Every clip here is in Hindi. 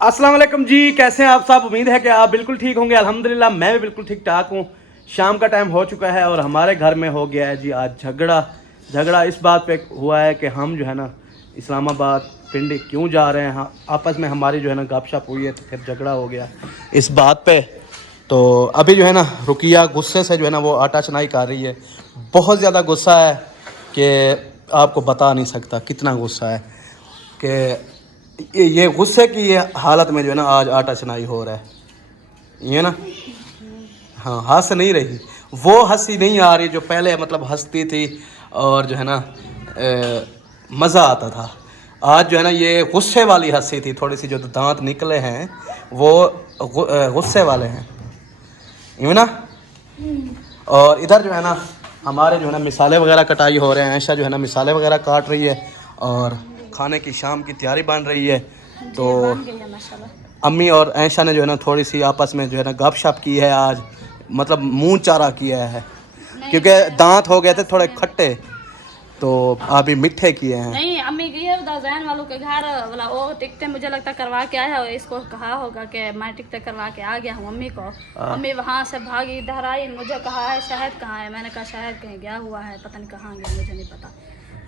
अस्सलाम वालेकुम जी, कैसे हैं आप सब। उम्मीद है कि आप बिल्कुल ठीक होंगे। अल्हम्दुलिल्लाह मैं भी बिल्कुल ठीक ठाक हूँ। शाम का टाइम हो चुका है और हमारे घर में हो गया है जी आज झगड़ा इस बात पे हुआ है कि हम जो है ना इस्लामाबाद पिंडी क्यों जा रहे हैं। आपस में हमारी जो है ना गपशप हुई है तो फिर झगड़ा हो गया इस बात पे। तो अभी जो है ना रुकिया गुस्से से जो है ना वो आटा चनाई कर रही है। बहुत ज़्यादा गुस्सा है कि आपको बता नहीं सकता कितना गुस्सा है कि ये गुस्से की ये हालत में जो है ना आज आटा चनाई हो रहा है ये ना। हाँ, हंस नहीं रही, वो हंसी नहीं आ रही जो पहले मतलब हंसती थी और जो है ना मज़ा आता था। आज जो है ना ये गुस्से वाली हंसी थी, थोड़ी सी जो दांत निकले हैं वो गुस्से वाले हैं यूँ ना। और इधर जो है ना हमारे जो है ना मिसाले वगैरह कटाई हो रहे हैं। ऐशा जो है ना मिसाले वगैरह काट रही है और खाने की शाम की तैयारी बन रही है। तो अम्मी और ऐशा ने जो है ना थोड़ी सी आपस में जो है ना गपशप की है आज, मतलब मुंह चारा किया है क्योंकि दांत हो गए थे थोड़े खट्टे तो अभी मीठे किए हैं। नहीं, अम्मी गई है उधर जैन वालों के घर, बोला वो टिकटें मुझे लगता करवा के आया, इसको कहा होगा कि मैं टिकटें करवा के आ गया हूँ अम्मी को। अम्मी वहाँ से भागी, इधर आई, मुझे कहा है शहद कहाँ है। मैंने कहा शहद कहीं गया हुआ है, पता नहीं कहाँ गया, मुझे नहीं पता।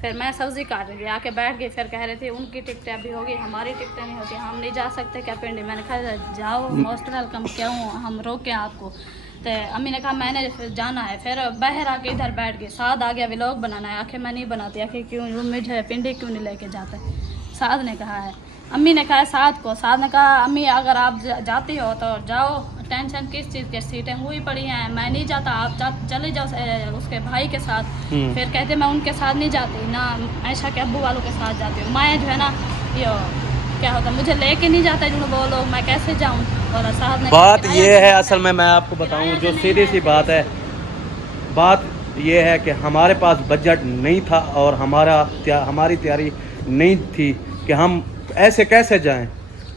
फिर मैं सब्जी काट रही आके बैठ गई। फिर कह रहे थे उनकी टिकटें अभी होगी, हमारी टिकटें नहीं होती, हम नहीं जा सकते क्या पिंडी। मैंने कहा जाओ, मोस्ट वेलकम, क्यों हम रोके आपको। तो अम्मी ने कहा मैंने फिर जाना है। फिर बाहर आके इधर बैठ गए। साद आ गया व्लॉग बनाना है, आखिर मैं नहीं बनाती, आखिर क्यों मुझे पिंडी क्यों नहीं लेके जाते। साद ने कहा है, अम्मी ने कहा है साद को। साद ने कहा अम्मी अगर आप जाती हो तो जाओ, टेंशन किस चीज़ की, सीटें हुई पड़ी हैं, मैं नहीं जाता, आप चले जाओ उसके भाई के साथ। फिर कहते मैं उनके साथ नहीं जाती ना, ऐशा के अब्बू वालों के साथ जाती हूँ। मैं जो है ना ये क्या होता मुझे लेके नहीं जाते जो वो लोग, मैं कैसे जाऊँ। और साहब ने बात ये है असल में मैं आपको बताऊं जो सीधी सी बात है, बात ये है कि हमारे पास बजट नहीं था और हमारी तैयारी नहीं थी कि हम ऐसे कैसे जाएं।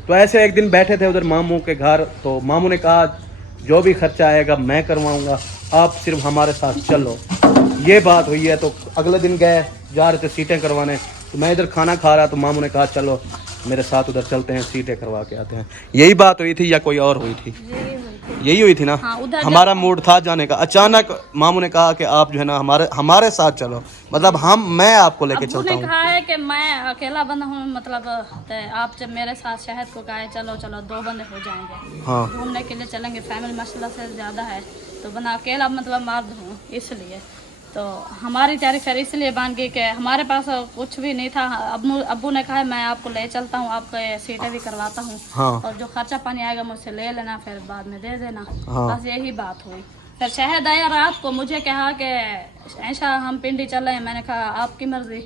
तो ऐसे एक दिन बैठे थे उधर मामू के घर, तो मामू ने कहा जो भी खर्चा आएगा मैं करवाऊंगा, आप सिर्फ हमारे साथ चलो। ये बात हुई है। तो अगले दिन गए, जा रहे थे सीटें करवाने, तो मैं इधर खाना खा रहा, तो मामू ने कहा चलो मेरे साथ उधर चलते हैं, सीटें करवा के आते हैं। यही बात हुई थी या कोई और हुई थी? यही हुई थी ना। हाँ, हमारा मूड था जाने का, अचानक मामू ने कहा कि आप जो है ना हमारे साथ चलो, मतलब मैं आपको लेके चलता हूँ। कहा है कि मैं अकेला बंदा हूँ, मतलब तो आप जब मेरे साथ शहद को कहा है चलो चलो 2 बंदे हो जाएंगे, हाँ, घूमने के लिए चलेंगे, फैमिली मसला से ज़्यादा है, तो बंदा अकेला मतलब मर्द हूँ इसलिए। तो हमारी तैयारी फिर इसलिए बन गई कि हमारे पास कुछ भी नहीं था। अब्बू ने कहा मैं आपको ले चलता हूँ, आपको सीटें भी करवाता हूँ, हाँ, और जो खर्चा पानी आएगा मुझसे ले लेना, फिर बाद में दे देना। हाँ, बस यही बात हुई। फिर शहद आया रात को, मुझे कहा कि ऐशा हम पिंडी चल रहे हैं। मैंने कहा आपकी मर्जी,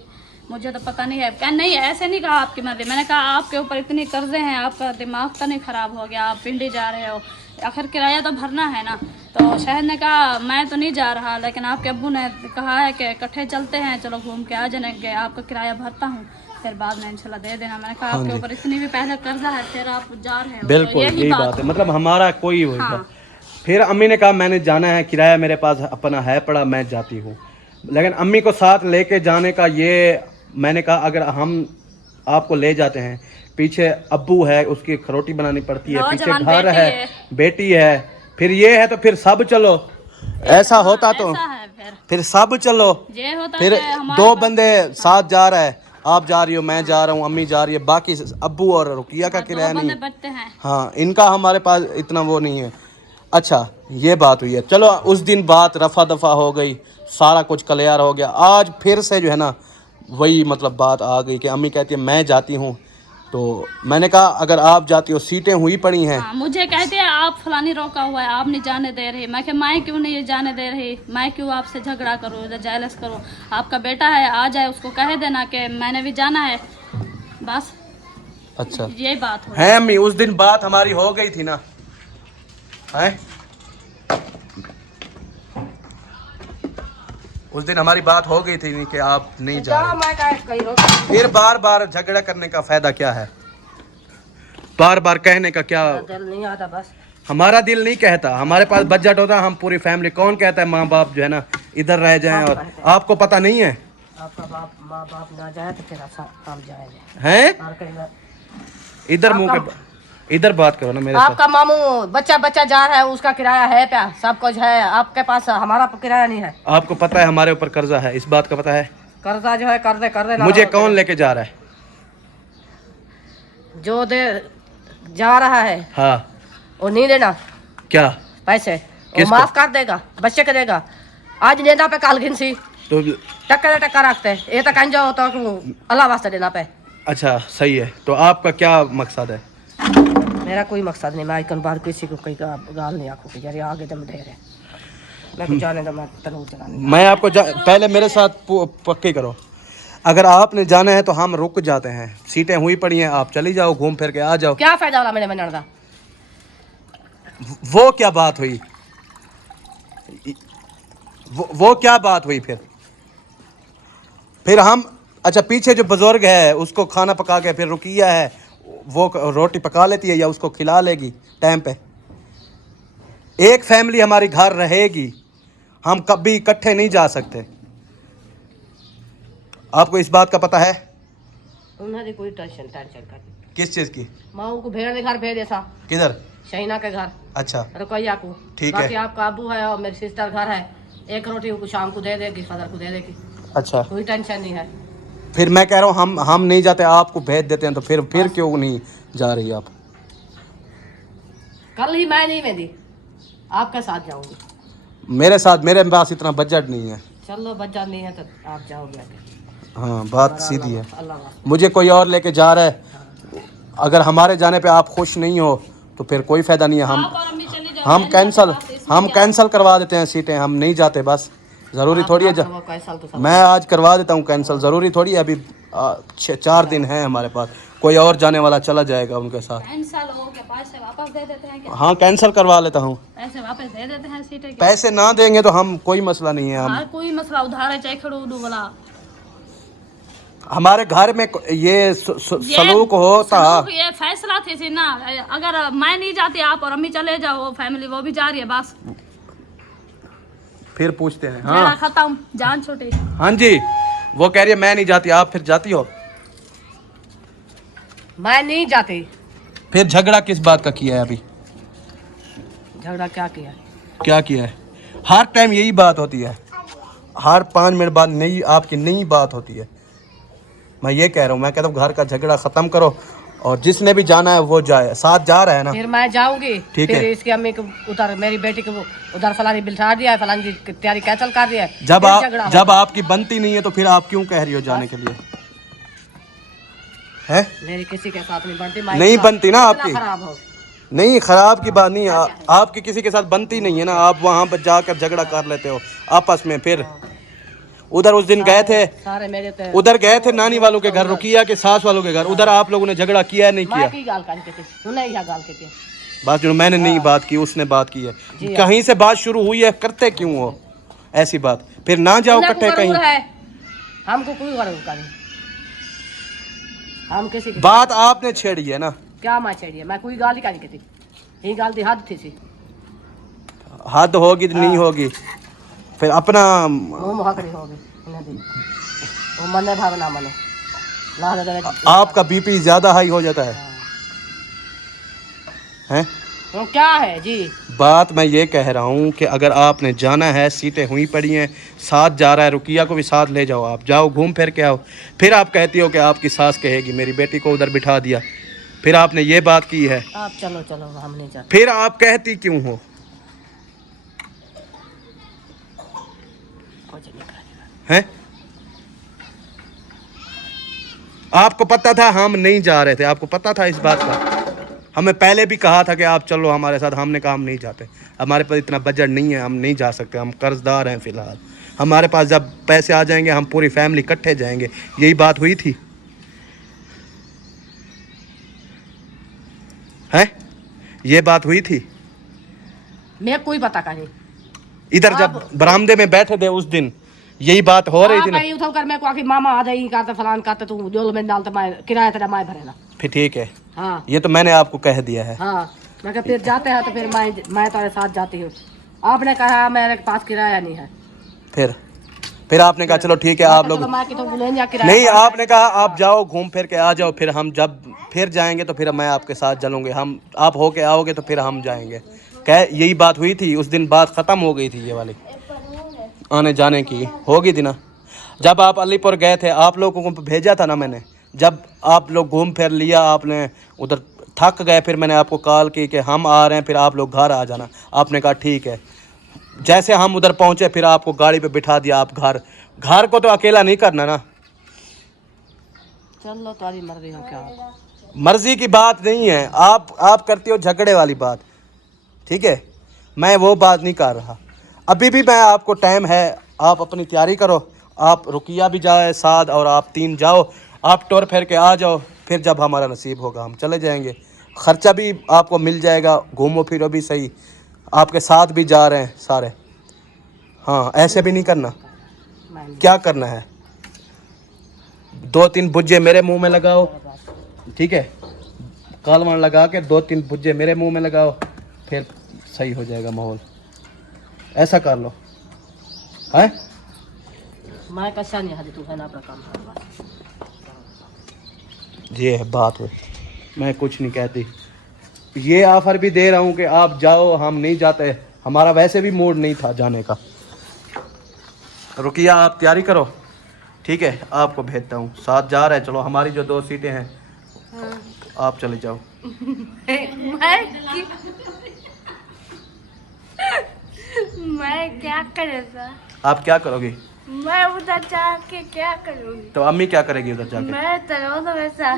मुझे तो पता नहीं है। क्या नहीं, ऐसे नहीं कहा आपकी मर्जी, मैंने कहा आपके ऊपर इतनी कर्जे हैं, आपका दिमाग तो नहीं ख़राब हो गया, आप पिंडी जा रहे हो, आखिर किराया तो भरना है ना। तो शहर ने कहा मैं तो नहीं जा रहा, लेकिन आपके अब्बू ने कहा है कि इकट्ठे चलते हैं, चलो घूम के आ जाएंगे, आपका किराया भरता हूँ, फिर बाद में इंशाल्लाह दे देना। मैंने कहा आपके ऊपर इतनी भी पहले कर्जा है, फिर आप जा रहे हो, बिल्कुल तो यही बात है, मतलब हमारा कोई हुई था। हाँ। फिर अम्मी ने कहा मैंने जाना है, किराया मेरे पास अपना है पड़ा, मैं जाती हूँ। लेकिन अम्मी को साथ लेके जाने का ये, मैंने कहा अगर हम आपको ले जाते हैं, पीछे अब्बू है, उसकी खरोटी बनानी पड़ती है, पीछे घर है, बेटी है, फिर ये है, तो फिर सब चलो। ऐसा होता तो फिर सब चलो, ये होता फिर 2 बंदे साथ जा रहा है, आप जा रही हो, मैं जा रहा हूँ, अम्मी जा रही है, बाकी अब्बू और रुकिया का किराया नहीं है। हाँ, इनका हमारे पास इतना वो नहीं है। अच्छा, ये बात हुई है। चलो उस दिन बात रफा दफा हो गई, सारा कुछ क्लियर हो गया। आज फिर से जो है ना वही मतलब बात आ गई कि अम्मी कहती है मैं जाती हूँ, तो मैंने कहा अगर आप जाती हो, सीटें हुई पड़ी हैं। हाँ, मुझे कहते हैं आप फलानी रोका हुआ है, आप नहीं जाने दे रही। मैं क्यों नहीं जाने दे रही, मैं क्यों आपसे झगड़ा करूँ, जेलस करूँ। आपका बेटा है, आ जाए, उसको कह देना कि मैंने भी जाना है, बस। अच्छा, यही बात है अम्मी, उस दिन बात हमारी हो गई थी ना, है उस दिन हमारी बात हो गई थी कि आप नहीं जा रहे। फिर बार बार झगड़ा करने का फायदा क्या है, बार बार कहने का क्या, दिल नहीं आता। बस हमारा दिल नहीं कहता, हमारे पास बजट होता, हम पूरी फैमिली, कौन कहता है माँ बाप जो है ना इधर रह जाएं, और आपको पता नहीं है आपका माँ बाप ना जाए तो फिर हम जाएंगे हैं इधर मुंह के इधर बात करो ना मेरे साथ। आपका मामू बच्चा बच्चा जा रहा है, उसका किराया है क्या? सब कुछ है आपके पास, हमारा किराया नहीं है। आपको पता है हमारे ऊपर कर्जा है, इस बात का पता है? कर्जा जो है कर दे ना। मुझे कौन लेके जा रहा है? जो दे जा रहा है हाँ, वो नहीं देना क्या पैसे, वो किसको? माफ कर देगा, बच्चे को देगा। आज नेता पे काल घिनसी तो टक्कर रखते ये तो कंजो तो अल्लाह वास्ते देना पे। अच्छा सही है, तो आपका क्या मकसद है? मेरा कोई मकसद नहीं, मैं आज बार किसी को कोई गाल नहीं आंखों की, यार आगे तुम दे रहे मैं कुछ जाने दो, मैं तनूर चलाने। मैं आपको पहले मेरे साथ पक्के करो। अगर आपने जाना है तो हम रुक जाते हैं, सीटें हुई पड़ी हैं, आप चली जाओ, घूम फिर के आ जाओ। क्या फायदा वाला मैंने मनदा? वो क्या बात हुई? वो क्या बात हुई फिर हम, अच्छा पीछे जो बुजुर्ग है उसको खाना पका के, फिर रुकिया है वो रोटी पका लेती है या उसको खिला लेगी टाइम पे। एक फैमिली हमारी घर रहेगी, हम कभी इकट्ठे नहीं जा सकते। आपको इस बात का पता है? उन्होंने कोई टेंशन कर किस चीज की? माँ को भेड़ के घर भेज ऐसा। किधर? शहीना के घर। अच्छा रुकैया को। ठीक है। बाकी आपका अबू है और मेरी सिस्टर घर है, एक रोटी को शाम को दे देगी, फजर को दे देगी, अच्छा, कोई टेंशन नहीं है। फिर मैं कह रहा हूँ हम नहीं जाते, आपको भेज देते हैं, तो फिर क्यों नहीं जा रही आप? कल ही मैं नहीं मेरी आपके साथ जाऊंगी। मेरे साथ, मेरे पास इतना बजट नहीं है। चलो बच्चा नहीं है तो आप जाओगे आगे। हाँ बात सीधी है। अल्लाह मुझे कोई और लेके जा रहा है, अगर हमारे जाने पे आप खुश नहीं हो तो फिर कोई फायदा नहीं है। हम कैंसिल करवा देते हैं सीटें, हम नहीं जाते बस। ज़रूरी थोड़ी है मैं आज करवा देता हूँ कैंसिल, ज़रूरी थोड़ी है अभी 4 दिन है हमारे पास, कोई और जाने वाला चला जाएगा उनके साथ। कैंसिल हो गया, पैसे वापस दे देते हैं क्या? हाँ कैंसिल करवा लेता हूँ। पैसे वापस दे देते हैं सीटें के। पैसे ना देंगे तो हम, कोई मसला नहीं है। हम हाँ, कोई मसला उधार है चाहे खड़ूडू वाला। हमारे घर में ये सलूक होता। ये फैसला थे ना, अगर मैं नहीं जाती आप और अम्मी चले जाओ, फैमिली वो भी जा रही है, बस फिर पूछते हैं। मेरा हाँ खत्म, जान छोटी। हाँ जी, वो कह रही है मैं नहीं जाती, आप फिर जाती हो? मैं नहीं जाती। फिर झगड़ा किस बात का किया है अभी? झगड़ा क्या किया? क्या किया है? हर टाइम यही बात होती है, हर 5 मिनट बाद नई आपकी नई बात होती है। मैं ये कह रहा हूँ, मैं कहता हूँ घर का झगड़ा खत्म करो और जिसने भी जाना है वो जाए, साथ जा रहा है ना। फिर मैं जाऊंगी, ठीक फिर है। इसकी अम्मी को उधर, मेरी बेटी को उधर फलानी बिठा दिया है, फलानी की तैयारी कैंसिल कर दिया है। जब आपकी बनती नहीं है तो फिर आप क्यों कह रही हो जाने के लिए? है मेरी किसी के साथ नहीं बनती, नहीं बनती ना आपकी? खराब हो नहीं, खराब की बात नहीं, आपकी किसी के साथ बनती नहीं है ना, आप वहाँ पर जाकर झगड़ा कर लेते हो आपस में। फिर उधर उस दिन गए थे, सारे मेरे तो उधर गए थे नानी वालों के घर, रुकिया के सास वालों के घर, उधर आप लोगों ने झगड़ा किया है नहीं किया? की गाल करके थी, तूने यह गाल की थी। बात जो मैंने नहीं बात की, उसने बात की है। कहीं से बात शुरू हुई है, करते क्यों हो ऐसी बात? फिर ना जाओ इकट्ठे कहीं। हमको कोई गरज नहीं, हम किसी बात आपने छेड़ी है ना। क्या मैं छेड़ी, मैं कोई गाल ही करके थी, यही गाल थी, हद थी सी। हद होगी तो नहीं होगी, फिर अपना मुंह हकड़ी होगी वो मने भाव ना मने ला। आपका बीपी ज्यादा हाई हो जाता है हैं? तो क्या है जी? बात मैं ये कह रहा हूँ कि अगर आपने जाना है, सीटें हुई पड़ी हैं, साथ जा रहा है, रुकिया को भी साथ ले जाओ, आप जाओ घूम फिर के आओ। फिर आप कहती हो कि आपकी सास कहेगी मेरी बेटी को उधर बिठा दिया, फिर आपने ये बात की है। आप चलो चलो, हम नहीं जाते। फिर आप कहती क्यों हो? हैं? आपको पता था हम नहीं जा रहे थे, आपको पता था इस बात का? हमें पहले भी कहा था कि आप चलो हमारे साथ, हमने कहा हम नहीं जाते, हमारे पास इतना बजट नहीं है, हम नहीं जा सकते, हम कर्जदार हैं फिलहाल, हमारे पास जब पैसे आ जाएंगे हम पूरी फैमिली इकट्ठे जाएंगे। यही बात हुई थी है? ये बात हुई थी? मैं कोई पता नहीं। इधर जब बरामदे में बैठे थे उस दिन यही बात हो रही थी ना। उठो कर मैं को आखिर मामा आ जाई करते फलान करते, तू जोल में डालते, मैं किराया तेरा मैं भरेला। फिर ठीक है, हाँ ये तो मैंने आपको कह दिया है। हाँ, मैं कहा फिर जाते हैं तो फिर मैं तुम्हारे साथ जाती हूँ। आपने कहा मेरे पास किराया नहीं है, फिर आपने कहा चलो ठीक है आप लोग, माँ की तो बुलेन जा किराया नहीं आपने कहा आप जाओ घूम फिर के आ जाओ, फिर हम जब फिर जाएंगे तो फिर मैं आपके साथ चलूँगे, हम आप हो के आओगे तो फिर हम जाएंगे। क्या यही बात हुई थी उस दिन, बात ख़त्म हो गई थी ये वाली आने जाने की, होगी थी ना। जब आप अलीपुर गए थे आप लोगों को भेजा था ना मैंने, जब आप लोग घूम फिर लिया आपने उधर थक गए, फिर मैंने आपको कॉल की कि हम आ रहे हैं फिर आप लोग घर आ जाना, आपने कहा ठीक है। जैसे हम उधर पहुंचे फिर आपको गाड़ी पे बिठा दिया, आप घर को तो अकेला नहीं करना ना। चलो तुम्हारी मर्जी हो क्या। मर्जी की बात नहीं है, आप करती हो झगड़े वाली बात, ठीक है, मैं वो बात नहीं कर रहा। अभी भी मैं आपको टाइम है, आप अपनी तैयारी करो, आप रुकिया भी जाए साथ और आप 3 जाओ, आप टोर फेर के आ जाओ, फिर जब हमारा नसीब होगा हम चले जाएंगे, खर्चा भी आपको मिल जाएगा, घूमो फिरो भी सही, आपके साथ भी जा रहे हैं सारे। हाँ ऐसे भी नहीं करना, क्या करना है 2-3 बुज्जे मेरे मुंह में लगाओ, ठीक है, कालवान लगा के 2-3 बुज्जे मेरे मुंह में लगाओ, फिर सही हो जाएगा माहौल, ऐसा कर लो है। मैं कशा नहीं हादी तू है ना अपना काम कर। ये है बात हुई, मैं कुछ नहीं कहती, ये ऑफर भी दे रहा हूँ कि आप जाओ, हम नहीं जाते, हमारा वैसे भी मूड नहीं था जाने का। रुकिया आप तैयारी करो, ठीक है, आपको भेजता हूँ, साथ जा रहे हैं, चलो हमारी जो 2 सीटें हैं आप चले जाओ। मैं क्या करेगा, आप क्या करोगी, मैं उधर जाके क्या करूँगी, तो अम्मी क्या करेगी उधर जाके, मैं तो वैसा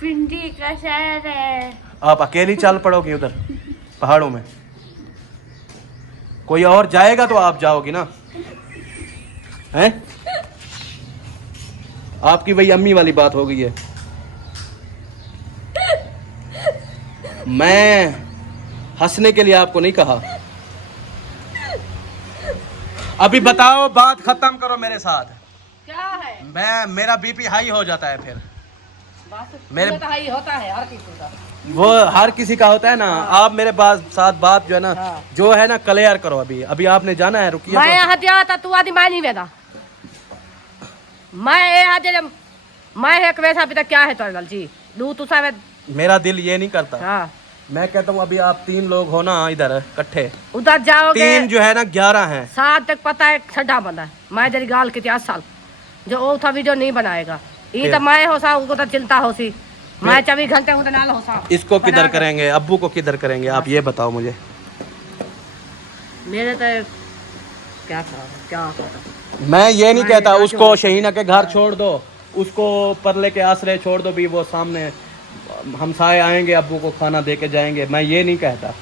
पिंडी का शहर है। आप अकेली चल पड़ोगी उधर पहाड़ों में, कोई और जाएगा तो आप जाओगी ना, हैं? आपकी वही अम्मी वाली बात हो गई है। मैं हंसने के लिए आपको नहीं कहा, अभी बताओ, बात खत्म करो मेरे साथ। क्या है मेरा बीपी हाई हो जाता है फिर, मेरे तो हाई होता है हर किसी का, वो हर किसी का होता है ना। आप मेरे साथ बात जो है ना, जो है ना क्लियर करो। अभी आपने जाना है, रुकिए। मैं यहाँ दिया था तू आदि मैं नहीं वेदा, मैं एक वैसा भी तक क्या है तो जी दू तू सा मेरा दिल ये नहीं करता। हाँ मैं कहता हूँ अभी आप 3 लोग हो ना इधर इकट्ठे, उधर जाओगे 3 जो है ना 11 हैं, 7 तक पता है छड्डा बंदा है। मैं जरी गाल के 10 साल जो वो था वीडियो नहीं बनाएगा, ये तो मैं हो सा उनको तो चिंता हो सी, मैं 24 घंटे उधर नाल हो सा। इसको किधर करेंगे, अब्बू को किधर करेंगे, आप ये बताओ मुझे। मेरे तो क्या मैं ये नहीं कहता उसको शहीना के घर छोड़ दो, उसको परले के आश्रय छोड़ दो भी, वो सामने हमसाए आएंगे अब्बू को खाना दे के जाएंगे, मैं ये नहीं कहता।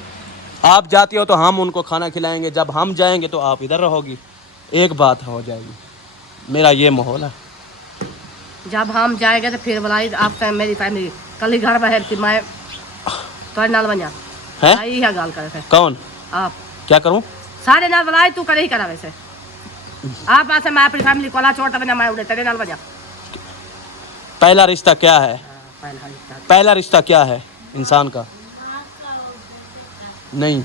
आप जाती हो तो हम उनको खाना खिलाएंगे, जब हम जाएंगे तो आप इधर रहोगी, एक बात हो जाएगी। मेरा ये माहौल है। जब हम जाएंगे तो फिर बुलाई आप मेरी फैमिली कल ही घर बाहर थी, मैं तो नाल बना है आई है गाल करे थे। कौन आप क्या करूं, सारे नाल बुलाई तू करे ही करा वैसे आप ऐसे मैं अपनी फैमिली कोला छोड़ बना मैं उड़े तेरे नाल बजा। पहला रिश्ता क्या है, पहला रिश्ता क्या है इंसान का, नहीं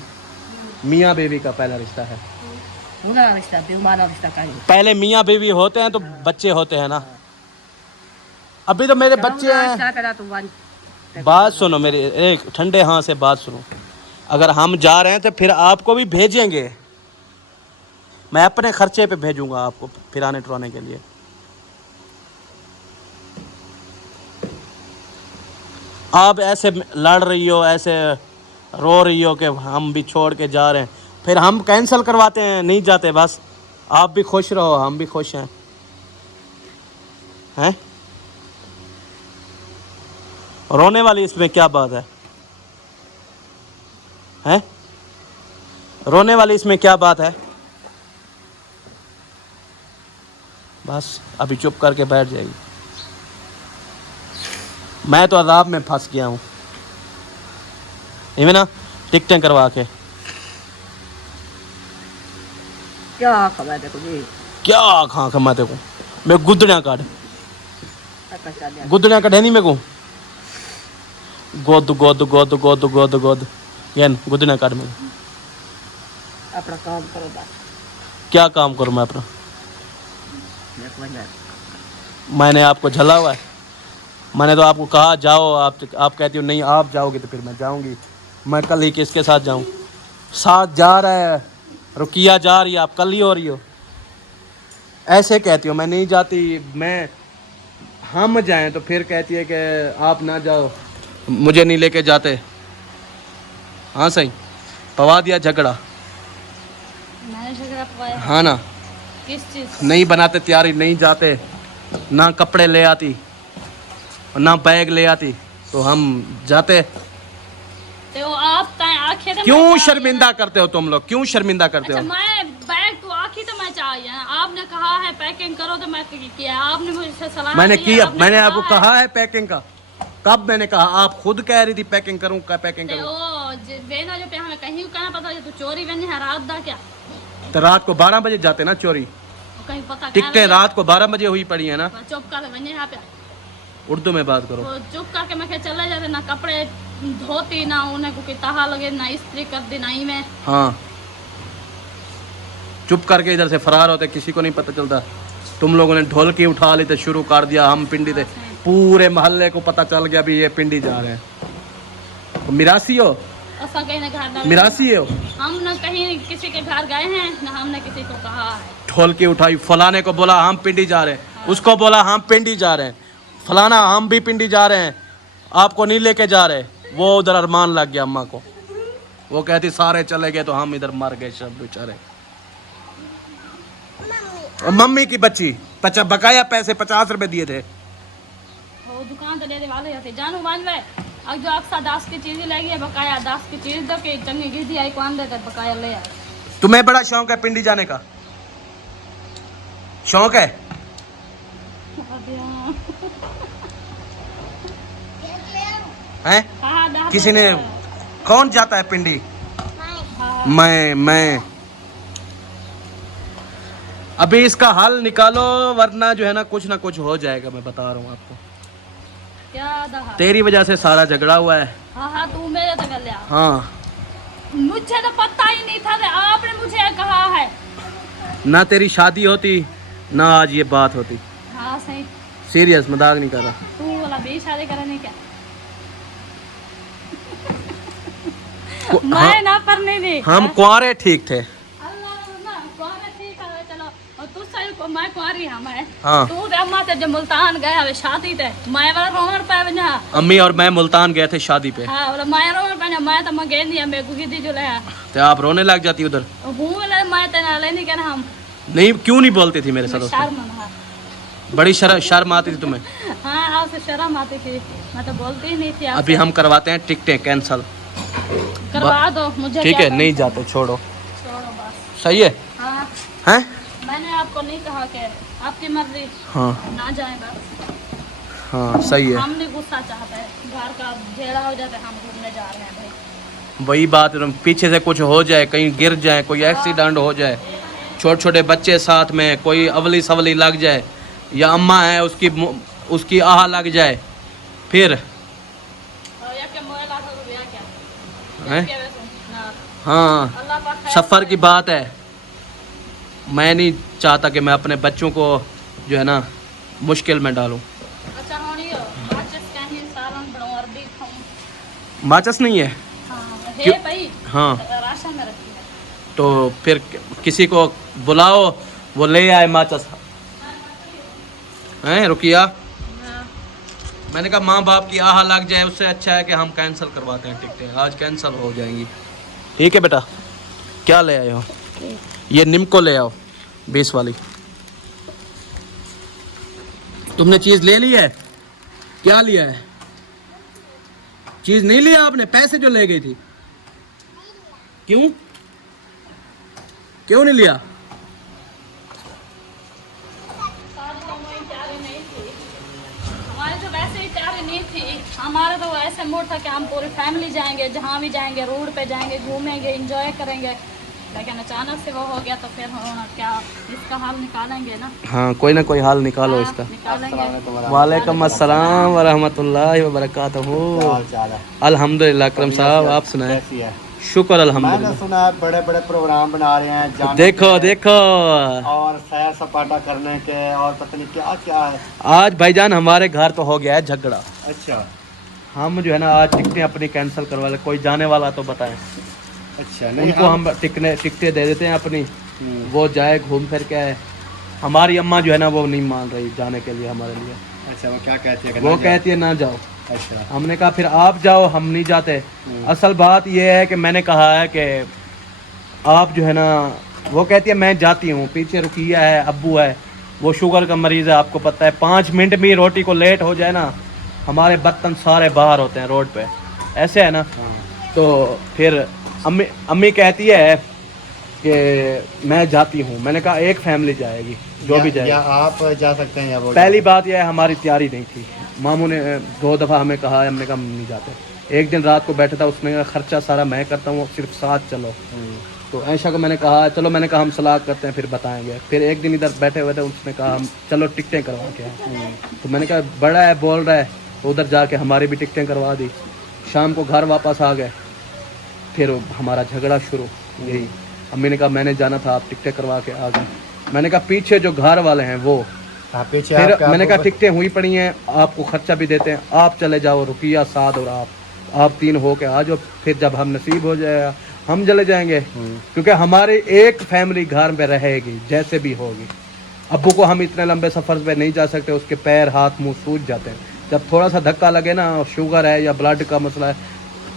मियाँ बीवी का पहला रिश्ता है। रिश्ता बेईमान रिश्ता का पहले मियाँ बीवी होते हैं तो बच्चे होते हैं ना, अभी तो मेरे बच्चे हैं। बात सुनो मेरी, एक ठंडे हाँ से बात सुनो, अगर हम जा रहे हैं तो फिर आपको भी भेजेंगे, मैं अपने खर्चे पे भेजूंगा आपको फिराने टुराने के लिए। आप ऐसे लड़ रही हो, ऐसे रो रही हो कि हम भी छोड़ के जा रहे हैं, फिर हम कैंसिल करवाते हैं, नहीं जाते, बस आप भी खुश रहो हम भी खुश हैं, हैं? रोने वाली इसमें क्या बात है, हैं? रोने वाली इसमें क्या बात है, बस अभी चुप करके बैठ जाइए। मैं तो अजाब में फंस गया हूँ, ना टिकटें करवा के। क्या खबर देखो जी, क्या खा खमा तेको मैं गुदड़िया काट है नहीं मेरे को, गोद गोद गोद गोद गोद गोद यान गुदड़िया काट में। अपना काम करो बस। क्या काम करूँ मैं अपना, मैंने आपको झला हुआ है? मैंने तो आपको कहा जाओ, आप कहती हो नहीं आप जाओगे तो फिर मैं जाऊंगी। मैं कल ही किसके साथ जाऊं? साथ जा रहा है, रुकिया जा रही है, आप कल ही हो रही हो। ऐसे कहती हो मैं नहीं जाती, मैं हम जाएं तो फिर कहती है कि आप ना जाओ, मुझे नहीं लेके जाते। हाँ सही, पवा दिया झगड़ा। मैंने झगड़ा पवाया? हाँ ना, किस चीज? नहीं बनाते तैयारी, नहीं जाते, ना कपड़े ले आती ना बैग ले आती, तो हम जाते। तो आप आखिर तो क्यों मैं शर्मिंदा करते हो तुम लोग, क्यों शर्मिंदा करते अच्छा हो? मैं बैग तो आखिर तो मैं चाहिए ना, आपने कहा है पैकिंग करो तो मैं किया, आपने मुझसे सलाह मैंने दी है, किया, आपने मैंने आपको है। कहा है पैकिंग का? कब मैंने कहा? आप खुद कह रही थी पैकिंग करूं, क्या पैकिंग ते करूं? ओ वेना जो पे हमें कहीं कहना पता है, तू चोरी वेने है रात दा क्या? तो रात को 12 बजे जाते ना चोरी, कहीं पता टिकटें रात को 12 बजे हुई पड़ी है ना। चुप कर वेने यहाँ पे उर्दू में बात करो। तो चुप करके मैं क्या चले जाते, ना कपड़े धोती, ना उन्हें को ताहा लगे, ना इस्त्री कर दी, ना ही मैं। हाँ, चुप करके इधर से फरार होते, किसी को नहीं पता चलता। तुम लोगों ने ढोलकी उठा ली तो शुरू कर दिया, हम पिंडी थे, पूरे मोहल्ले को पता चल गया भी ये पिंडी जा रहे हैं। तो मिरासी हो, ऐसा कहीं ना घर मिरासी हो। हम ना कहीं किसी के घर गए हैं, ना हमने किसी को कहा है। ढोलकी उठाई, फलाने को बोला हम पिंडी जा रहे हैं, उसको बोला हम पिंडी जा रहे हैं, फलाना हम भी पिंडी जा रहे हैं, आपको नहीं लेके जा रहे। वो उधर अरमान लग गया अम्मा को, वो कहती सारे चले गए तो हम इधर मर गए सब बेचारे। और मम्मी की बच्ची बकाया पैसे 50 रुपए दिए थे। वो दुकान तो लेने वाले थे, जानू मान वे अब जो आपसा 10 की चीज लेगी है बकाया, 10 की चीज दो के चंगी गिरदी आई कौन देता बकाया ले आए। तुम्हें बड़ा शौक है पिंडी जाने का? शौक है? हैं? किसी ने, कौन जाता है पिंडी? मैं अभी इसका हल निकालो, वरना जो है ना कुछ हो जाएगा, मैं बता रहा हूँ आपको। क्या दहा? तेरी वजह से सारा झगड़ा हुआ है। हाँ तू मेरे तक ले आ। हाँ, मुझे तो पता ही नहीं था, आपने मुझे कहा है। ना तेरी शादी होती ना आज ये बात होती। हाँ सही, सीरियस, मजाक नहीं कर रहा। तू वाला भी शादी करने क्या? मैं ना पर नहीं दी। हम कुंवारे ठीक थे। मैं कुंवारी हां मैं। हाँ। तू ते अम्मा ते जब मुल्तान गया वे शादी ते मैं वाला रोमर पे वना। अम्मी और मैं मुल्तान गए थे शादी पे। हां वाला मैं रोमर पे मैं तो मैं गेंदी मैं गुगी दी जो ले। तो आप रोने लग जाती उधर? हूं वाला मैं ते ना लेनी कहना हम। नहीं, क्यों नहीं बोलती थी मेरे साथ? शर्म ना। बड़ी शर्म आती थी तुम्हें? हां आपसे शर्म आती थी, मैं तो बोलती ही नहीं थी आपसे। अभी हम करवाते हैं टिकटें कैंसल। करवा दो मुझे। ठीक है, नहीं जाते, छोड़ो बस। सही है। हाँ हैं? मैंने आपको नहीं कहा कि आपकी मर्जी। हाँ ना जाए बस। हाँ सही है। हम नहीं गुस्सा चाहते हैं, घर का झेड़ा हो जाता है, हम घूमने जा रहे हैं भाई। वही बात, पीछे से कुछ हो जाए, कहीं गिर जाए, कोई एक्सीडेंट हो जाए, छोटे छोटे बच्चे साथ में, कोई अवली सवली लग जाए, या अम्मा है उसकी आह लग जाए, फिर हैं? हाँ, सफ़र की बात है। मैं नहीं चाहता कि मैं अपने बच्चों को जो है ना मुश्किल में डालूं। अच्छा होनी हो माचिस कहीं सालन बड़ो अरबी खाऊं। माचिस नहीं है? हाँ क्यों? है भाई। हाँ, राशन में रखी है। तो फिर किसी को बुलाओ, वो ले आए माचिस। हैं रुकिया? मैंने कहा माँ बाप की आह लग जाए, उससे अच्छा है कि हम कैंसिल करवाते हैं टिकटें, आज कैंसिल हो जाएंगी। ठीक है बेटा, क्या ले आए हो? ये निम्को ले आओ 20 वाली। तुमने चीज ले ली है? क्या लिया है? चीज नहीं लिया आपने? पैसे जो ले गई थी, क्यों क्यों नहीं लिया? हमारे तो वैसे ही तैयारी नहीं थी, हमारा तो ऐसे मूड था कि हम पूरी फैमिली जाएंगे, जहाँ भी जाएंगे, रोड पे जाएंगे, घूमेंगे, एंजॉय करेंगे, लेकिन अचानक से वो हो गया तो फिर हम क्या इसका हाल निकालेंगे ना। हाँ, कोई ना कोई हाल निकालो इसका। निकालेंगे। वालेकुम अस्सलाम व रहमतुल्लाहि व बरकातहू। अल्हम्दुलिल्लाह। अकरम साहब आप सुनाएं? शुक्र मैंने अल्हम्दुलिल्लाह। सुना है बड़े बड़े प्रोग्राम बना रहे हैं जाने देखो के देखो और सैर सपाटा करने के और पता नहीं क्या क्या है। आज भाईजान हमारे घर तो हो गया है झगड़ा। अच्छा हम जो है ना आज टिकटें अपनी कैंसिल करवा ले, कोई जाने वाला तो बताएं। अच्छा नहीं उनको हम टिकटें दे देते हैं अपनी, हम्म, वो जाए घूम फिर के आए। हमारी अम्मा जो है ना वो नहीं मान रही जाने के लिए हमारे लिए। अच्छा वो क्या कहती है कि वो ना जाओ? कहती है ना जाओ। अच्छा हमने कहा फिर आप जाओ, हम नहीं जाते। असल बात ये है कि मैंने कहा है कि आप जो है ना, वो कहती है मैं जाती हूँ। पीछे रुकिया है, अब्बू है, वो शुगर का मरीज़ है, आपको पता है। 5 मिनट में रोटी को लेट हो जाए ना, हमारे बर्तन सारे बाहर होते हैं रोड पे, ऐसे है ना। तो फिर अम्मी कहती है कि मैं जाती हूँ। मैंने कहा एक फैमिली जाएगी, जो भी या जाएगी। आप जा सकते हैं या वो पहली बात यह है हमारी तैयारी नहीं थी। मामू ने 2 दफ़ा हमें कहा है, हमने कहा हम नहीं जाते। एक दिन रात को बैठा था, उसने कहा खर्चा सारा मैं करता हूँ, सिर्फ साथ चलो। तो ऐशा को मैंने कहा चलो, मैंने कहा हम सलाह करते हैं फिर बताएंगे। फिर एक दिन इधर बैठे हुए थे, उसने कहा हम चलो टिकटें करवा के आए। तो मैंने कहा बड़ा है बोल रहा है, तो उधर जाके हमारी भी टिकटें करवा दी। शाम को घर वापस आ गए, फिर हमारा झगड़ा शुरू। यही अम्मी ने कहा मैंने जाना था, आप टिकटें करवा के आ गए। मैंने कहा पीछे जो घर वाले हैं वो, हाँ पीछे फिर आपका- मैंने कहा आपको- टिकटें हुई पड़ी हैं, आपको खर्चा भी देते हैं, आप चले जाओ, रुकिया साद और आप 3 हो के आ जाओ। फिर जब हम नसीब हो जाएगा हम चले जाएंगे, क्योंकि हमारी एक फैमिली घर में रहेगी जैसे भी होगी। अब्बू को हम इतने लंबे सफ़र पे नहीं जा सकते, उसके पैर हाथ मुंह सूज जाते हैं। जब थोड़ा सा धक्का लगे ना, शुगर है या ब्लड का मसला है,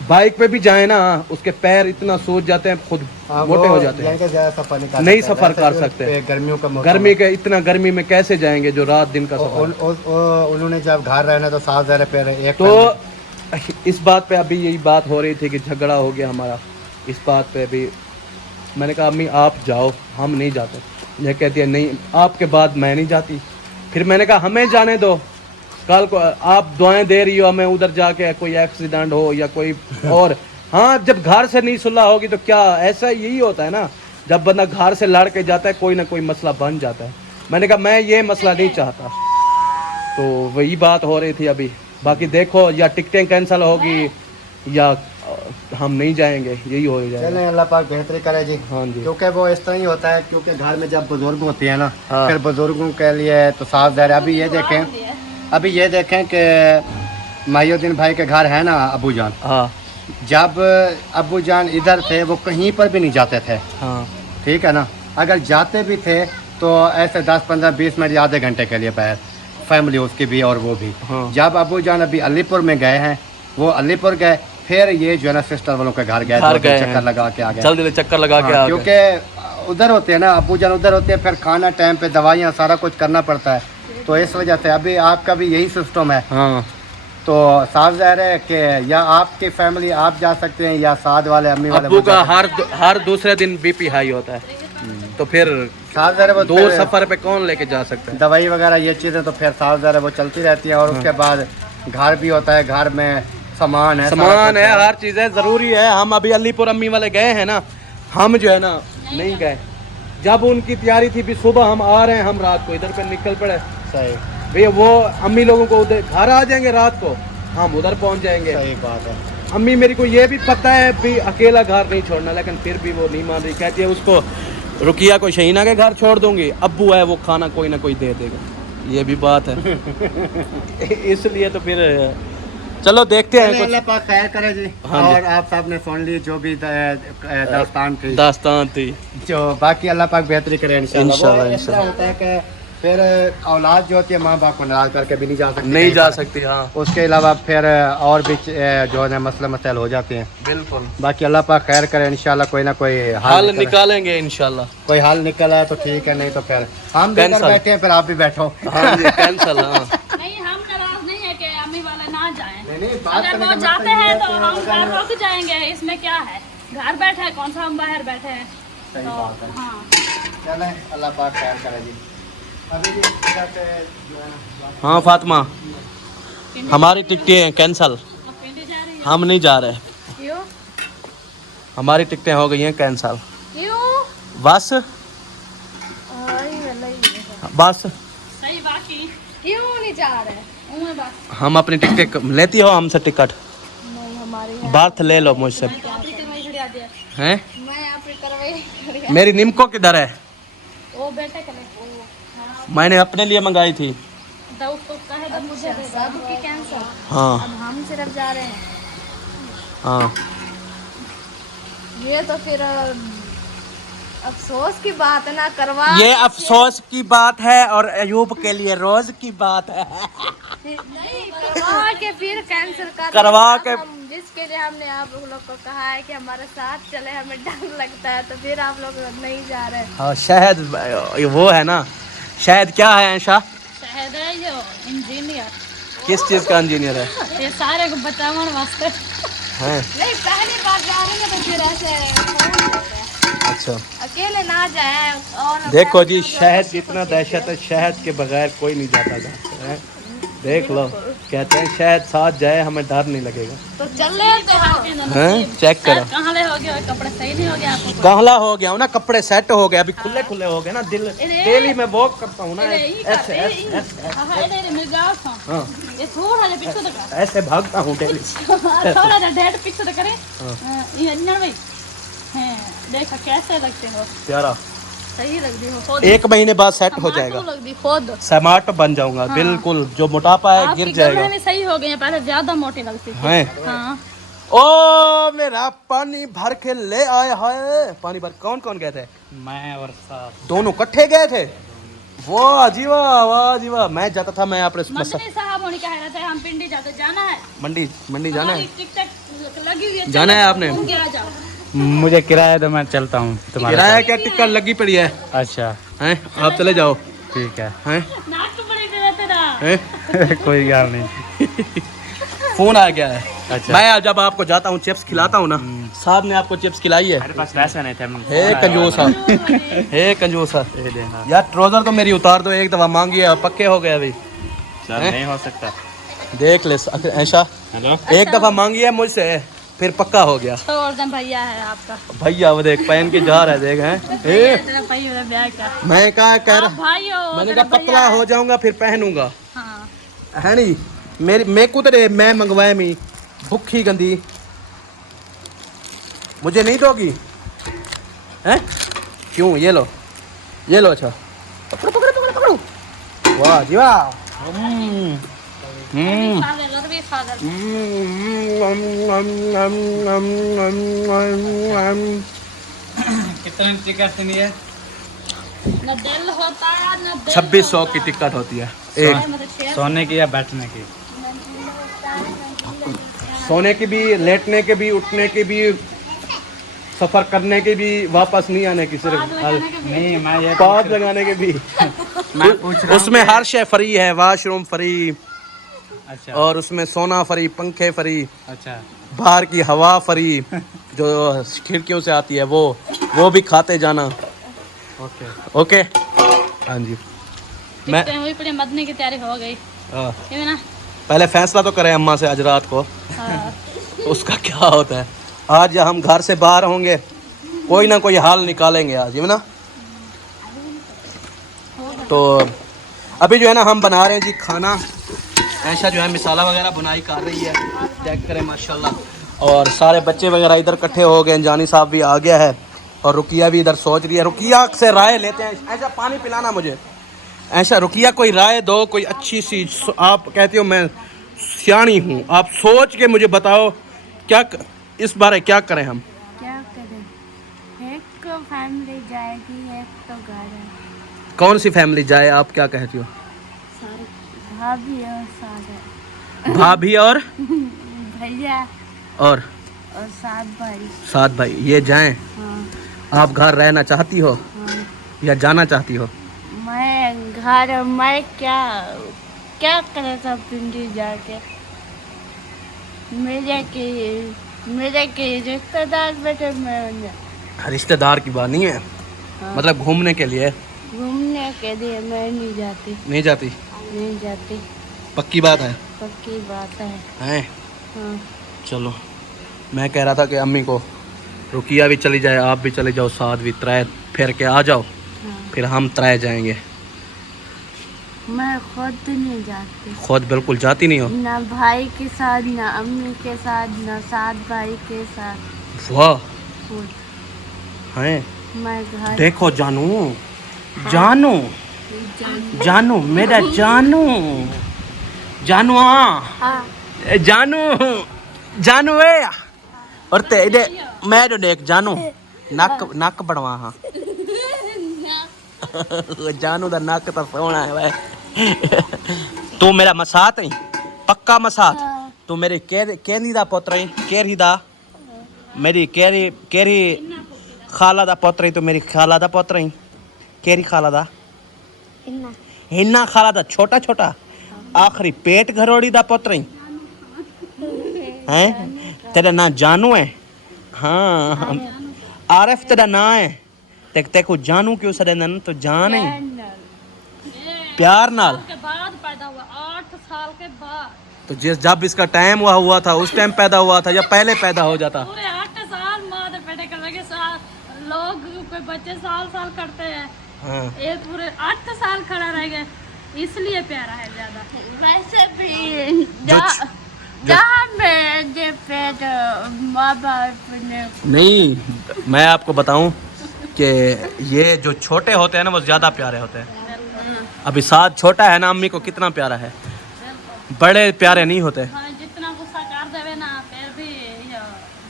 बाइक पे भी जाए ना, उसके पैर इतना सूज जाते हैं, खुद हाँ, मोटे वो हो जाते हैं। यानी कि ज़्यादा सफर नहीं कर नहीं सकते। सफ़र वैसे कर जो सकते। पे गर्मियों का मौसम गर्मी के इतना गर्मी में कैसे जाएंगे जो रात दिन का सफ़र। उन्होंने जब घर रहना तो साथ रहे फिर एक तो इस बात पे अभी यही बात हो रही थी कि झगड़ा हो गया हमारा इस बात पे। अभी मैंने कहा अम्मी आप जाओ, हम नहीं जाते। ये कहती है नहीं, आपके बाद मैं नहीं जाती। फिर मैंने कहा हमें जाने दो, कल को आप दुआएं दे रही हो हमें, उधर जाके कोई एक्सीडेंट हो या कोई और। हाँ जब घर से नहीं सुलह होगी तो क्या, ऐसा यही होता है ना, जब बंदा घर से लड़ के जाता है कोई ना कोई मसला बन जाता है। मैंने कहा मैं ये मसला नहीं चाहता। तो वही बात हो रही थी अभी। बाकी देखो या टिकटें कैंसिल होगी या हम नहीं जाएंगे, यही हो जाएगा। चलें अल्लाह पाक बेहतरी करे जी। हाँ जी। क्योंकि वो इस तरह ही होता है, क्योंकि घर में जब बुजुर्ग होते हैं ना, हाँ। फिर बुजुर्गों के लिए तो साफ ज़ाहिर है। अभी ये देखें कि मायुद्दीन भाई के घर है ना अबू जान, हाँ जब अबू जान इधर थे वो कहीं पर भी नहीं जाते थे, हाँ ठीक है ना। अगर जाते भी थे तो ऐसे 10 15 20 मिनट या आधे घंटे के लिए बाहर, फैमिली उसकी भी और वो भी। हाँ। जब अबू जान अभी अलीपुर में गए हैं, वो अलीपुर गए, फिर ये जो है ना सिस्टर वालों के घर गए, घर 2 दिन गए चक्कर हैं। लगा के आ गए। जल्दी चक्कर लगा के हाँ, आ गए। क्योंकि उधर होते हैं ना अबू जान, उधर होते हैं, फिर खाना टाइम पे, दवाइयाँ, सारा कुछ करना पड़ता है। तो इस वजह से अभी आपका भी यही सिस्टम है। हाँ तो साफ ज़ाहिर है कि या आपकी फैमिली आप जा सकते हैं या साथ वाले अम्मी वाले अब्बू वो का जा सकते हर दूसरे दिन बीपी हाई होता है, तो फिर हैं। साफ ज़ाहिर है वो दूर फिर सफर पे कौन लेके जा सकता है। दवाई वगैरह ये चीज़ें तो फिर साफ ज़ाहिर है वो चलती रहती हैं। और उसके बाद घर भी होता है, घर में सामान है, सारा सामान कुछ है, हर चीज़ है, ज़रूरी है। हम अभी अलीपुर अम्मी वाले गए हैं ना, हम जो है ना नहीं गए। जब उनकी तैयारी थी भी सुबह हम आ रहे हैं, हम रात को इधर पे निकल पड़े। सही भैया वो अम्मी लोगों को उधर घर आ जाएंगे, रात को हम उधर पहुंच जाएंगे। सही बात है। अम्मी मेरी को ये भी पता है भी अकेला घर नहीं छोड़ना, लेकिन फिर भी वो नहीं मान रही। कहती है उसको रुकिया को शहीना के घर छोड़ दूंगी, अब्बू है वो खाना कोई ना कोई दे देगा। ये भी बात है इसलिए तो फिर चलो देखते हैं अल्लाह कुछ पाक खैर करे जी। हाँ जी। और आप सब ने सुन ली जो भी दास्तान थी, दास्तान थी। जो बाकी अल्लाह पाक बेहतरी करे इंशाल्लाह। इंशाल्लाह, वो इस तरह होता है कि फिर औलाद जो होती है माँ बाप को नाराज करके भी नहीं जा सकती, नहीं कहीं जा पर। सकती। हाँ उसके अलावा फिर और भी जो है मसले मसाइल हो जाते हैं। बिल्कुल, बाकी अल्लाह पाक खैर करे इंशाल्लाह, कोई ना कोई हल निकालेंगे इंशाल्लाह। कोई हल निकला तो ठीक है, नहीं तो फिर हम भी इधर कैंसल। बैठे हैं, फिर आप भी बैठो। हाँ जी कैंसल। हाँ नहीं हम नाराज नहीं है कि अम्मी वाले ना जाएं। नहीं, बात अगर करने वो का जाते मतलब ये हैं है तो कि हम अगर- घर रुक जाएंगे, इसमें क्या है। घर बैठे हैं, कौन सा हम बाहर बैठे हैं। सही तो बात है। हाँ चलें अल्लाह पाक खैर करे जी। अभी भी इधर से जो है ना हाँ फातिमा, हमारी टिकटें कैंसल, अब पिंडी जा रही है। हम नहीं जा रहे। क्यों हमारी टिकटें हो गई हैं कैंसल। क्यों बस बस सही बाकी क्यों नहीं जा रहे उन्हें बस हम अपनी टिकटें लेती हो हमसे टिकट, नहीं हमारी बर्थ ले लो मुझसे। टिकट वही खड़ी आती लीजिए। हैं? मैं यहाँ पे करवाई मेरी निम्को किधर है? वो बेटे के लिए हाँ, मैंने अपने लिए मंगाई थी। तो उसको कहे तो मुझे दे दो। अब की कैंसर। हाँ अब हम सिर्फ जा रहे हैं। हाँ। ये तो फिर अफसोस की बात है ना, करवा ये अफसोस की बात है और अयूब के लिए रोज की बात है। नहीं, करवा के फिर कैंसिल कर करवा के जिसके लिए हमने आप लोग को कहा है कि हमारे साथ चले, हमें डर लगता है, तो फिर आप लोग नहीं जा रहे। हाँ शहद वो है ना, शहद क्या है ऐशा? शहद है जो इंजीनियर। किस चीज का इंजीनियर है? ये सारे को बचावन वास्ते हैं? नहीं, पहली बार जा रहे हैं तो फिर ऐसे अच्छा अकेले ना जाए। और देखो जी, शहद कितना दहशत है, शहद के बगैर कोई नहीं जाता है। देख लो, कहते हैं शहद साथ जाए हमें डर नहीं लगेगा। तो चल रहे हैं? चेक करो। कहाँ ले हो गया, कपड़े सही नहीं हो गया आपको? कहला हो गया हूँ ना, कपड़े सेट हो गए, अभी खुले खुले हो गए ना। दिल डेली मैं वॉक करता हूँ ना, हाँ ये थोड़ा जा पीछे तक ऐसे भागता हूँ डेली। थोड़ा जा डेढ़ पीछे तक करे। ये अंजन भाई हैं, देखा कैसे लगते हो? प्यारा, सही लगती हो खुद। 1 महीने बाद सेट हो जाएगा, लगती खुद। स्मार्ट बन जाऊंगा बिल्कुल। जो मोटापा है गिर जाएगा। भी सही हो गई है, पहले ज्यादा मोटी लगती थी। हैं? हाँ। ओ मेरा पानी भर के ले आए है। पानी भर कौन कौन गए थे? मैं और साहब दोनों इकट्ठे गए थे। वाह जी वाह, वाह जी वाह। मैं जाता था, मैं अपने मंत्री साहब होने कह रहे थे हम पिंडी जाते, जाना है। मंडी जाना है। टिकट लगी हुई है, जाना है आपने? घूम के आ जाओ। मुझे किराया तो मैं चलता हूँ तुम्हारे किराया क्या, टिकट लगी पड़ी है। साथ। अच्छा हैं? आप चले जाओ। ठीक है। हैं? नाक तो बड़ी दे देते ना। हैं? कोई गाल नहीं। फोन आ गया है। अच्छा। मैं जब आपको जाता हूँ चिप्स खिलाता हूँ ना, साहब ने आपको चिप्स खिलाई है। मेरे पास पैसे नहीं थे। हे कंजूसा, हे कंजूसा ये देना यार, ट्राउजर तो मेरी उतार दो। एक दफा मांगी है, पक्के हो गए अभी। सर, नहीं हो सकता। देख ले ऐशा, हेलो, एक दफा मांगी है मुझसे, फिर पक्का हो गया। छोड़ दे, भैया है आपका। भैया वो देख पहन के जा रहा है, देख हैं। तेरा भैया है, ब्याह का। मैं कहा कह आप रहा, भाई हो, मैंने तेरा कहा पतला भैया हो जाऊंगा फिर पहनूंगा, हाँ। है नहीं। मैं कुतरे मैं मंगवाए मी भूखी गंदी, मुझे नहीं दोगी? हैं? क्यों? ये लो, ये लो। अच्छा पकड़ो पकड़ो पकड़ो पकड़ो। वाह जी वाह। खा ले, लड़वी खा ले। कितने टिकट सुनी है? न दिल होता न दिल 2600 की टिकट होती है एक। सोने की या बैठने की? सोने की भी, लेटने के भी, उठने की भी, सफर करने की भी, वापस नहीं आने की। सिर्फ नहीं, मैं ये पॉज लगाने के भी। मैं पूछ रहा हूँ उसमें हर शय फ्री है, वॉशरूम फ्री, अच्छा और उसमें सोना फ्री, पंखे फ्री, अच्छा। बाहर की हवा फ्री जो खिड़कियों से आती है, वो भी खाते जाना। ओके ओके हाँ जी। मैं टिकटें हुई पड़ी, मदनी की तैयारी हो गई। हाँ, ये ना पहले फैसला तो करें अम्मा से आज रात को, हाँ। उसका क्या होता है। आज हम घर से बाहर होंगे, कोई ना कोई हाल निकालेंगे आज, है ना। तो अभी जो है ना हम बना रहे हैं जी खाना। ऐशा जो है मिसाला वगैरह बुनाई कर रही है, चेक करें माशाल्लाह। और सारे बच्चे वगैरह इधर इकट्ठे हो गए, जानी साहब भी आ गया है, और रुकिया भी इधर सोच रही है। रुकिया से राय लेते हैं। ऐसा पानी पिलाना मुझे। ऐसा रुकिया कोई राय दो, कोई अच्छी सी। आप कहते हो मैं सियानी हूँ, आप सोच के मुझे बताओ क्या इस बारे क्या करें हम? क्या करें? एक फैमिली जाएगी, एक तो घर है। कौन सी फैमिली जाए, आप क्या कहती हो? भाभी और सागर, भाभी और भैया और 7 भाई। 7 भाई ये जाएं। हाँ आप घर रहना चाहती हो हाँ। या जाना चाहती हो? मैं घर, मैं क्या करे था पिंडी जाके। मेरे के रिश्तेदार बैठे, मैं रिश्तेदार की बात नहीं है, हाँ। मतलब घूमने के लिए। घूमने के लिए मैं नहीं जाती, नहीं जाती? नहीं जाती, पक्की बात है? पक्की बात है। हैं? हाँ चलो, मैं कह रहा था कि अम्मी को रुकिया भी चली जाए, आप भी चले जाओ, साथ भी त्राय फिर के आ जाओ, हाँ। फिर हम त्राय जाएंगे। मैं खुद नहीं जाती, खुद बिल्कुल जाती नहीं हो? ना भाई के साथ, ना अम्मी के साथ, ना 7 भाई के साथ। वाह, फूड हैं? मैं घर देखो जानू, जानू, जानू मेरा जानू, जानू हाँ ए जानू, जानू ए और ते इधे मैं तो देख जानू नक नक बढ़वा हाँ जानू दा नक तो सोना है भाई। तू मेरा मसात है पक्का मसात। तू मेरी केरी दा पुत्र है, केरी दा मेरी केरी खाला दा पुत्र है। तू मेरी खाला दा पुत्र है, केरी खाला दा इन्ना हिन्ना खाला दा छोटा छोटा आखिरी पेट घरोड़ी दा पुत्र है। हैं तेरा ना जानू है? हाँ आरफ तेरा ना है। ते को जानू क्यों सदेंदा न? तो जान है प्यार नाल के बाद पैदा हुआ, 8 साल के बाद। तो जिस जब इसका टाइम हुआ था उस टाइम पैदा हुआ था या पहले पैदा हो जाता? पूरे 8 साल माँ दे पेटे कर लगे लोग कोई बच्चे साल करते हैं। हाँ। ये पूरे 8 साल खड़ा रह गए, इसलिए प्यारा है ज्यादा। वैसे भी जहाँ मेरे पेट माँ बाप ने नहीं मैं आपको बताऊं कि ये जो छोटे होते हैं ना वो ज्यादा प्यारे होते हैं। अभी साथ छोटा है ना, अम्मी को कितना प्यारा है, बड़े प्यारे नहीं होते। हाँ, जितना गुस्सा कर देवे ना फिर भी ये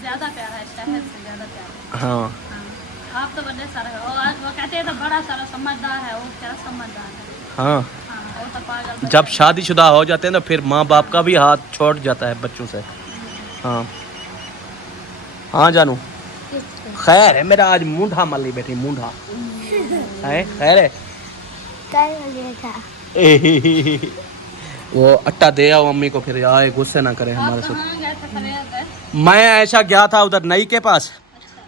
ज्यादा प्यारा है, शहर से ज्यादा प्यारा है। हाँ हाँ, आप तो बड़े सारे हो, और वो कहते हैं तो बड़ा सारा समझदार है, वो क्या समझदार है। हाँ हाँ, वो तो पागल जब शादीशुदा हो जाते हैं तो फिर माँ बाप का भी हाथ छोड़ जाता है बच्चों से। हाँ हाँ जानू खैर है मेरा आज मूंढा माली बैठी मूंढा है खैर है। वो आटा दे आओ मम्मी को फिर आए गुस्से ना करे हमारे साथ। कहाँ गए थे खरीद? मैं ऐसा गया था उधर नई के पास,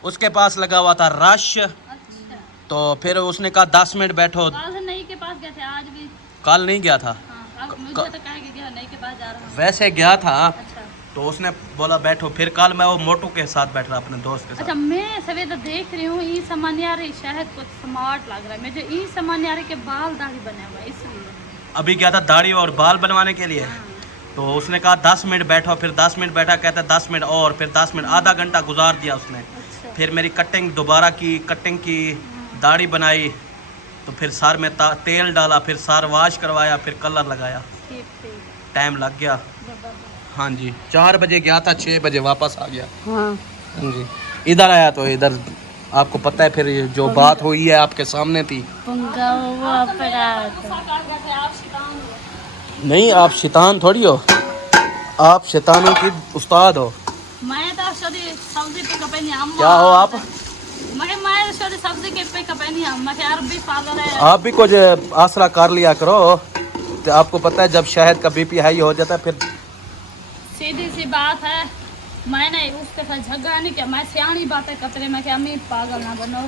उसके पास लगा हुआ था रश, तो फिर उसने कहा 10 मिनट बैठो। कल से नई के पास गए थे, आज भी। कल नहीं गया था, हाँ, अब मुझे तो कहा कि नई के पास जा रहा हूँ। वैसे गया था अच्छा तो उसने बोला बैठो। फिर कल मैं वो मोटू के साथ बैठ रहा अपने दोस्त के अच्छा, साथ। मैं सवेरे देख रही हूँ ई सामान्यारी शहद कुछ स्मार्ट लग रहा है मुझे। ई सामान्यारी के बाल दाढ़ी बने हुए इसलिए। अभी गया था दाढ़ी और बाल बनवाने के लिए, तो उसने कहा 10 मिनट बैठो। फिर 10 मिनट बैठा, कहता 10 मिनट और, फिर 10 मिनट, आधा घंटा गुजार दिया उसने। अच्छा फिर मेरी कटिंग दोबारा की, कटिंग की, दाढ़ी बनाई, तो फिर सर में तेल डाला, फिर सर वॉश करवाया, फिर कलर लगाया। ठीक ठीक टाइम लग गया। हाँ जी 4 बजे गया था, 6 बजे वापस आ गया। हाँ हाँ जी इधर आया तो इधर आपको पता है फिर ये जो बात हुई है आपके सामने थी। पंगा हुआ पड़ा नहीं आप शैतान थोड़ी हो, आप शैतानों की उस्ताद हो। मैं तो सब्जी पे कपेनी अम्मा। क्या हो आप? मैं सब्जी के पे कपेनी अम्मा के यार भी पागल है। आप भी कुछ आसरा कर लिया करो। तो आपको पता है जब शहद का बीपी हाई हो जाता है फिर सीधी सी बात है, मैंने उसके साथ झगड़ा नहीं किया। मैं सियाणी बातें कतरे में क्या मैं पागल ना बनो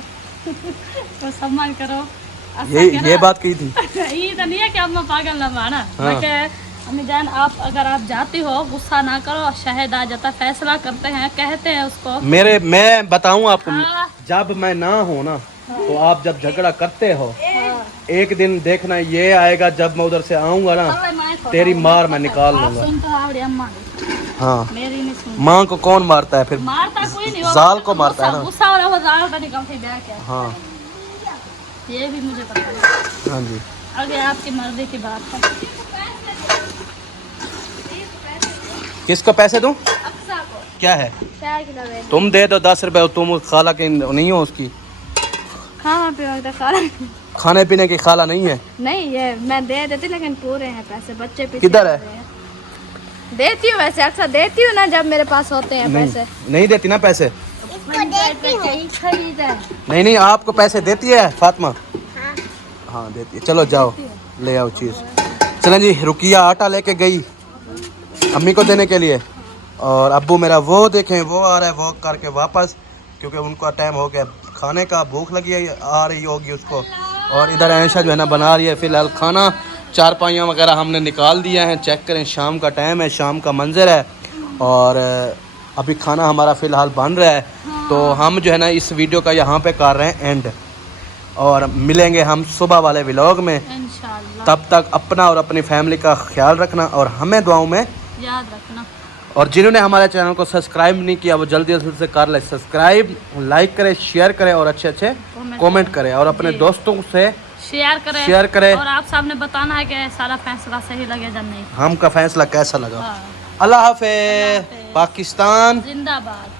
तो सम्मान करो। ये बात की थी। ये तो नहीं है कि अम्मा पागल ना माना। हाँ। मैं क्या अम्मी जान आप अगर आप जाती हो गुस्सा ना करो, शहद आ जाता, फैसला करते हैं, कहते हैं उसको। मैं बताऊं आपको, हाँ। जब मैं ना हो ना तो आप जब झगड़ा करते हो, एक दिन देखना ये आएगा जब मैं उधर से आऊंगा ना, तेरी मार मैं निकाल आप लूंगा। सुन तो आवड़ी अम्मा हाँ मेरी नहीं सुन। माँ को कौन मारता है फिर? मारता कोई नहीं, जाल को मारता है ना। गुस्सा हो रहा हो जाल का निकल के ब्याह क्या, हाँ ये भी मुझे पता है। हाँ जी आगे आपकी मर्जी की बात है। किसको पैसे दूं? अक्सा को क्या है? चाय खिलावे तुम दे दो 10 रुपए, तुम खाला की नहीं हो उसकी, खाना पीना खाना खाने पीने की खाला नहीं है। नहीं ये मैं दे देती लेकिन पूरे हैं पैसे, बच्चे पीछे किधर है? पड़ रहे हैं। देती हूँ वैसे अक्सर देती हूँ ना जब मेरे पास होते हैं पैसे। नहीं देती ना पैसे? खरीदा नहीं आपको पैसे देती है फातिमा? हाँ देती है। चलो जाओ ले आओ चीज़। चलें जी, रुकिया आटा लेके गई अम्मी को देने के लिए, और अब्बू मेरा वो देखें वो आ रहा है वॉक करके वापस, क्योंकि उनका टाइम हो गया खाने का, भूख लगी है आ रही होगी उसको। और इधर आयशा जो है ना बना रही है फ़िलहाल खाना। चारपाइयाँ वगैरह हमने निकाल दिया हैं, चेक करें शाम का टाइम है, शाम का मंजर है, और अभी खाना हमारा फ़िलहाल बन रहा है। तो हम जो है ना इस वीडियो का यहाँ पे कर रहे हैं एंड, और मिलेंगे हम सुबह वाले व्लॉग में। इंशाल्लाह तब तक अपना और अपनी फैमिली का ख्याल रखना और हमें दुआओं में याद रखना। और जिन्होंने हमारे चैनल को सब्सक्राइब नहीं किया वो जल्दी जल्दी से कर ले सब्सक्राइब, लाइक करें, शेयर करें और अच्छे अच्छे कमेंट करें और अपने दोस्तों से शेयर करें करें। और आप सामने बताना है कि सारा फैसला सही लगे या नहीं। हमका फैसला कैसा लगा। हाँ। अल्लाह हाफिज। पाकिस्तान जिंदाबाद।